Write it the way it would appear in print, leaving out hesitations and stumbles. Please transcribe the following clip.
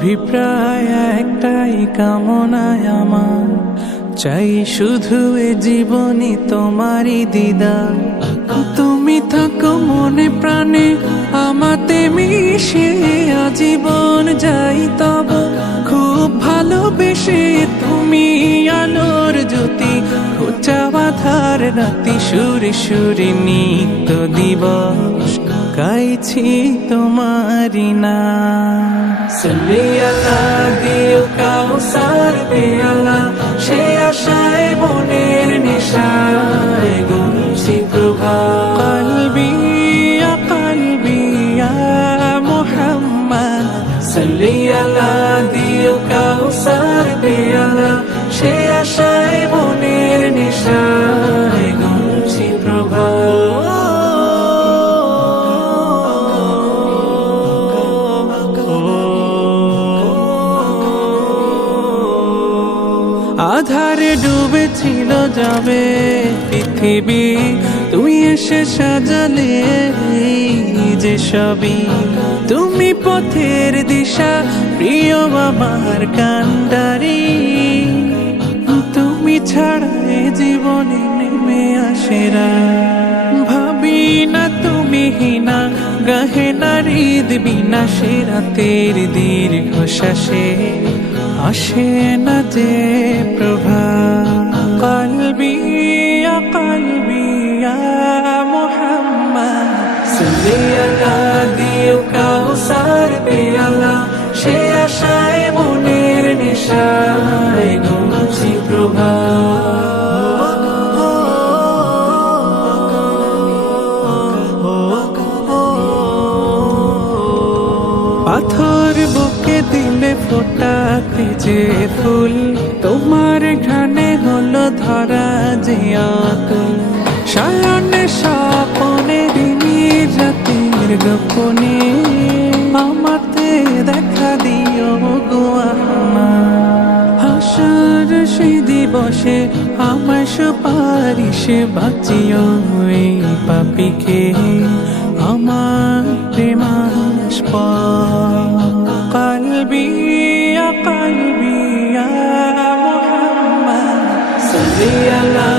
অভিপ্রায় একটাই কামনায় আমার, চাই শুধু এ জীবনে তোমারই দিদার। তুমি থাকো মনে প্রাণে আমাতে মিশে, আজীবন যাই তব খুব ভালোবেসে। তুমি আলোর জ্যোতি, খোঁচা বাঁধার রাতি, সুরে সুরে নিত্য দিবস গাইছি তোমারি নাম। সাল্লি আলা দিও কাউসার পেয়ালা, সে আশায় মনের নেশায় গুনছি প্রভাত। কলবি ইয়া কলবি ইয়া মুহাম্মদ, সাল্লি আলা দিও কাউসার পেয়ালা, সে আশায় মনের নেশায় গুনছি প্রভাত। আধারে ডুবেছিল যাবে পৃথিবী, তুমি এসে সাজালে যে সবই। তুমি পথের দিশা, প্রিয় আমার কান্ডারি। তুমি ছাড়া এ জীবনে নেমে আসেরা, ভাবি না তুমি হিনা গাহে না হৃদ বিনা। সে রাতের দীর্ঘ শ্বাসে আসে না যে প্রভা। কলবি ইয়া কলবি ইয়া মুহাম্মদ, সাল্লি আলা দিও কাউসার পেয়ালা, সে আশায় মনের নেশায় গুনছি প্রভা। পাথর বুকে দিলে ফোটাতে যে ফুল, তোমার ঘ্রাণে হলো ধরা যে আকুল। শয়নে স্বপনে দিনের রাতের গোপনে, আমাতে দেখা দিও গো আহমাদ। হাসর সেই দিবসে আমার সুপারিশে বাঁচিও এই পাপীকে আমার প্রেমাস্পদ। কলবি ইয়া কলবি ইয়া মুহাম্মদ, সাল্লি আলা